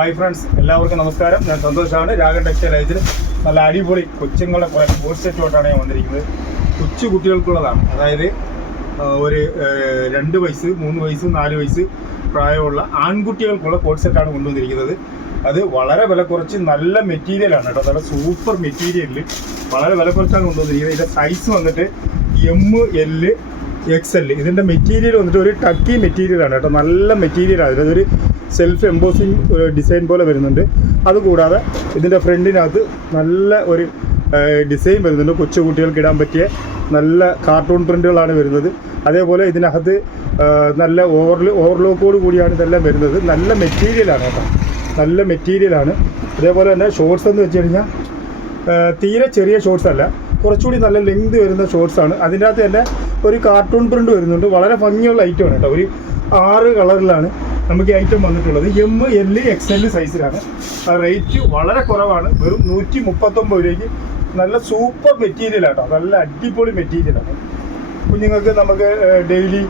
Hi friends എല്ലാവർക്കും നമസ്കാരം. ഞാൻ സന്തോഷാണ്. രാഗൻ ടെക്സ്റ്റൈലൈസിൽ നല്ല അടിപൊളി കൊച്ചുങ്ങളുടെ കുറേ കോഴ്സ് സെറ്റോട്ടാണ് ഞാൻ വന്നിരിക്കുന്നത്. കൊച്ചു കുട്ടികൾക്കുള്ളതാണ്. അതായത് ഒരു രണ്ട് വയസ്സ് മൂന്ന് വയസ്സ് നാല് വയസ്സ് പ്രായമുള്ള ആൺകുട്ടികൾക്കുള്ള കോഡ് സെറ്റാണ് കൊണ്ടുവന്നിരിക്കുന്നത്. അത് വളരെ വില കുറച്ച് നല്ല മെറ്റീരിയലാണ് കേട്ടോ. നല്ല സൂപ്പർ മെറ്റീരിയലിൽ വളരെ വില കുറച്ചാണ് കൊണ്ടുവന്നിരിക്കുന്നത്. ഇതിന്റെ സൈസ് വന്നിട്ട് എം എൽ എക്സ് എൽ ഇതിന്റെ മെറ്റീരിയൽ വന്നിട്ട് ഒരു ടക്കി മെറ്റീരിയലാണ് കേട്ടോ. നല്ല മെറ്റീരിയലാണ് അതൊരു സെൽഫ് എംബോസിങ് ഡിസൈൻ പോലെ വരുന്നുണ്ട്. അതുകൂടാതെ ഇതിന്റെ ഫ്രണ്ടിനകത്ത് നല്ല ഒരു ഡിസൈൻ വരുന്നുണ്ട്. കൊച്ചു കുട്ടികൾക്ക് ഇടാൻ പറ്റിയ നല്ല കാർട്ടൂൺ പ്രിന്റുകളാണ് വരുന്നത്. അതേപോലെ ഇതിനകത്ത് നല്ല ഓവർ ഓവർലോക്കോട് കൂടിയാണ് ഇതെല്ലാം വരുന്നത്. നല്ല മെറ്റീരിയലാണ് കേട്ടോ. നല്ല മെറ്റീരിയലാണ് അതേപോലെ തന്നെ ഷോർട്സ് എന്ന് വെച്ച് കഴിഞ്ഞാൽ തീരെ ചെറിയ ഷോർട്സ് അല്ല. കുറച്ചുകൂടി നല്ല ലെങ്ത് വരുന്ന ഷോർട്സ് ആണ്. അതിന്റെ അകത്ത് തന്നെ ഒരു കാർട്ടൂൺ പ്രിന്റ് വരുന്നുണ്ട്. വളരെ ഭംഗിയുള്ള ഐറ്റമാണ് കേട്ടോ. ഒരു ആറ് കളറിലാണ് നമുക്ക് ഐറ്റം വന്നിട്ടുള്ളത് എം എൽ എക്സ് എൽ സൈസിലാണ് റേറ്റ് വളരെ കുറവാണ്. വെറും നൂറ്റി മുപ്പത്തൊമ്പത് രൂപയ്ക്ക് നല്ല സൂപ്പർ മെറ്റീരിയൽ ആട്ടോ. നല്ല അടിപൊളി മെറ്റീരിയലാണ് കുഞ്ഞുങ്ങൾക്ക് നമുക്ക് ഡെയിലി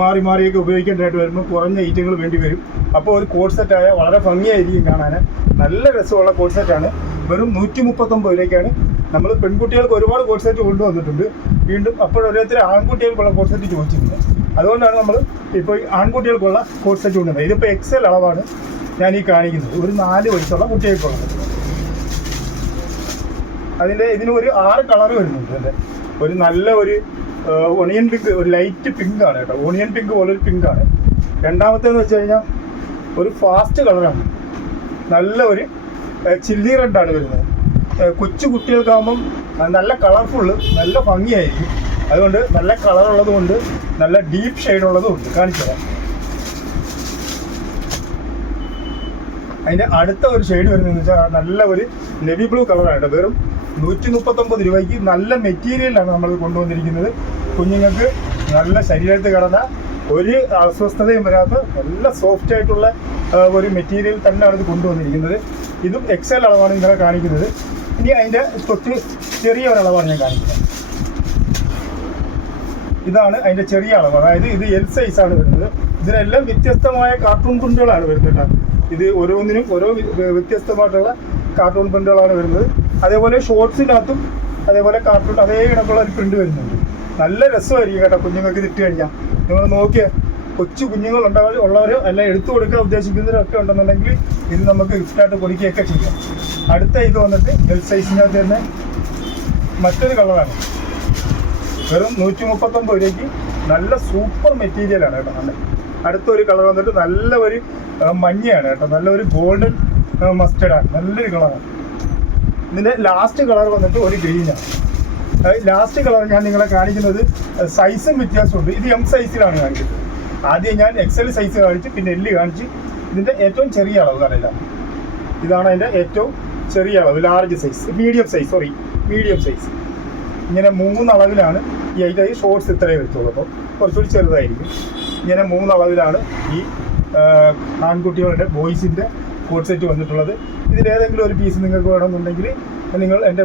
മാറി മാറിയൊക്കെ ഉപയോഗിക്കേണ്ടതായിട്ട് വരുമ്പോൾ കുറഞ്ഞ ഐറ്റങ്ങൾ വേണ്ടി വരും. അപ്പോൾ ഒരു കോഡ് സെറ്റായ വളരെ ഭംഗിയായിരിക്കും കാണാൻ നല്ല രസമുള്ള കോഡ് സെറ്റാണ് വെറും നൂറ്റി മുപ്പത്തൊമ്പത് രൂപയ്ക്കാണ്. നമ്മൾ പെൺകുട്ടികൾക്ക് ഒരുപാട് കോഡ് സെറ്റ് കൊണ്ടുവന്നിട്ടുണ്ട്. വീണ്ടും ഓരോരുത്തർ ആൺകുട്ടികൾക്കുള്ള കോഡ് സെറ്റ് ചോദിച്ചിട്ടുണ്ട്. അതുകൊണ്ടാണ് നമ്മൾ ഇപ്പോൾ ആൺകുട്ടികൾക്കുള്ള കോഡ് സെറ്റ് കൊണ്ടുവന്നത് ഇതിപ്പോൾ എക്സൽ അളവാണ് ഞാൻ ഈ കാണിക്കുന്നത്. ഒരു നാല് വയസ്സുള്ള കുട്ടികൾക്കുള്ളത് അതിന്റെ ഇതിന് ഒരു ആറ് കളർ വരുന്നുണ്ട് അതിന്റെ ഒരു നല്ല ഒരു ഒണിയൻ പിങ്ക് ഒരു ലൈറ്റ് പിങ്ക് ആണ് കേട്ടോ. ഒണിയൻ പിങ്ക് പോലെ ഒരു പിങ്ക് ആണ്. രണ്ടാമത്തേന്ന് വെച്ച് കഴിഞ്ഞാൽ ഒരു ഫാസ്റ്റ് കളറാണ് നല്ല ഒരു ചില്ലി ആണ് വരുന്നത്. കൊച്ചു കുട്ടികൾക്കാകുമ്പം നല്ല കളർഫുള്ള് നല്ല ഭംഗിയായിരിക്കും. അതുകൊണ്ട് നല്ല കളർ ഉള്ളതുകൊണ്ട് നല്ല ഡീപ്പ് ഷെയ്ഡ് ഉള്ളതും ഉണ്ട്. കാണിച്ചു തരാം. അതിന്റെ അടുത്ത ഒരു ഷെയ്ഡ് വരുന്നതെന്ന് വെച്ചാൽ നല്ല ഒരു നെവി ബ്ലൂ കളറാണ് കേട്ടോ വെറും നൂറ്റി മുപ്പത്തൊമ്പത് രൂപയ്ക്ക് നല്ല മെറ്റീരിയലാണ് നമ്മൾ കൊണ്ടുവന്നിരിക്കുന്നത്. കുഞ്ഞുങ്ങൾക്ക് നല്ല ശരീരത്തിൽ കിടന്ന ഒരു അസ്വസ്ഥതയും വരാത്ത നല്ല സോഫ്റ്റ് ആയിട്ടുള്ള ഒരു മെറ്റീരിയൽ തന്നെയാണ് ഇത് കൊണ്ടുവന്നിരിക്കുന്നത്. ഇതും എക്സൽ അളവാണ് നിങ്ങളെ കാണിക്കുന്നത്. ഇനി അതിന്റെ കൊച്ചു ചെറിയ ഒരളവാണ് ഞാൻ കാണിക്കുന്നത്. ഇതാണ് അതിന്റെ ചെറിയ അളവ്. അതായത് ഇത് എൽ സൈസ് ആണ് വരുന്നത്. ഇതിനെല്ലാം വ്യത്യസ്തമായ കാർട്ടൂൺ പ്രിന്റുകളാണ് വരുന്നത് ഇത് ഓരോന്നിനും ഓരോ വ്യ- വ്യത്യസ്തമായിട്ടുള്ള കാർട്ടൂൺ പ്രിന്റുകളാണ് വരുന്നത്. അതേപോലെ ഷോർട്സിനകത്തും അതേപോലെ കാർട്ടൂൺ അതേ ഇടക്കുള്ള ഒരു പ്രിന്റ് വരുന്നുണ്ട്. നല്ല രസമായിരിക്കും കേട്ടോ കുഞ്ഞുങ്ങൾക്ക് ഇട്ട് കഴിഞ്ഞാൽ നിങ്ങൾ നോക്കിയേ കൊച്ചു കുഞ്ഞുങ്ങൾ ഉണ്ടാവും ഉള്ളവരോ അല്ല എടുത്തു കൊടുക്കാൻ ഉദ്ദേശിക്കുന്നവരൊക്കെ ഉണ്ടെന്നുണ്ടെങ്കിൽ ഇത് നമുക്ക് ഗിഫ്റ്റായിട്ട് കൊടുക്കുകയൊക്കെ ചെയ്യാം. അടുത്ത ഇത് വന്നിട്ട് എൽ സൈസിനകത്ത് തന്നെ മറ്റൊരു കളറാണ് വെറും നൂറ്റി മുപ്പത്തൊമ്പത് രൂപയ്ക്ക് നല്ല സൂപ്പർ മെറ്റീരിയലാണ് കേട്ടോ നല്ല. അടുത്തൊരു കളർ വന്നിട്ട് നല്ല ഒരു മഞ്ഞയാണ് കേട്ടോ. നല്ല ഒരു ഗോൾഡൻ മസ്റ്റേഡാണ് നല്ലൊരു കളറാണ് ഇതിന്റെ ലാസ്റ്റ് കളർ വന്നിട്ട് ഒരു ഗ്രീനാണ് ലാസ്റ്റ് കളർ ഞാൻ നിങ്ങളെ കാണിക്കുന്നത് സൈസും വ്യത്യാസമുണ്ട്. ഇത് എം സൈസിലാണ് കാണിക്കുന്നത്. ആദ്യം ഞാൻ എക്സൽ സൈസ് കാണിച്ച് പിന്നെ എല്ല് കാണിച്ച്. ഇതിന്റെ ഏറ്റവും ചെറിയ അളവ് കാണില്ല ഇതാണ് അതിന്റെ ഏറ്റവും ചെറിയ അളവ് large size medium size sorry medium size ഇങ്ങനെ മൂന്ന് അളവിലാണ് ഈ അതിന്റെ ഈ ഷോർട്സ് ഇത്രയും വരുത്തുള്ളൂ. അപ്പോൾ കുറച്ചുകൂടി ചെറുതായിരിക്കും. ഇങ്ങനെ മൂന്ന് അളവിലാണ് ഈ ആൺകുട്ടികളുടെ ബോയ്സിന്റെ കോഡ് സെറ്റ് വന്നിട്ടുള്ളത്. ഇതിലേതെങ്കിലും ഒരു പീസ് നിങ്ങൾക്ക് വേണമെന്നുണ്ടെങ്കിൽ നിങ്ങൾ എന്റെ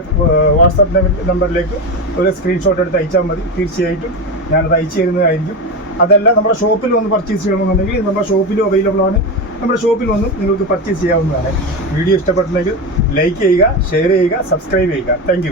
വാട്സാപ്പ് നമ്പറിലേക്ക് ഒരു സ്ക്രീൻഷോട്ട് എടുത്ത് അയച്ചാൽ മതി. തീർച്ചയായിട്ടും ഞാനത് അയച്ചു തരുന്നതായിരിക്കും. അതല്ല നമ്മുടെ ഷോപ്പിൽ വന്ന് പർച്ചേസ് ചെയ്യണമെന്നുണ്ടെങ്കിൽ നമ്മുടെ ഷോപ്പിലും അവൈലബിൾ ആണ്. നമ്മുടെ ഷോപ്പിൽ വന്ന് നിങ്ങൾക്ക് പർച്ചേസ് ചെയ്യാവുന്നതാണ്. വീഡിയോ ഇഷ്ടപ്പെട്ടിട്ടുണ്ടെങ്കിൽ ലൈക്ക് ചെയ്യുക ഷെയർ ചെയ്യുക സബ്സ്ക്രൈബ് ചെയ്യുക. താങ്ക്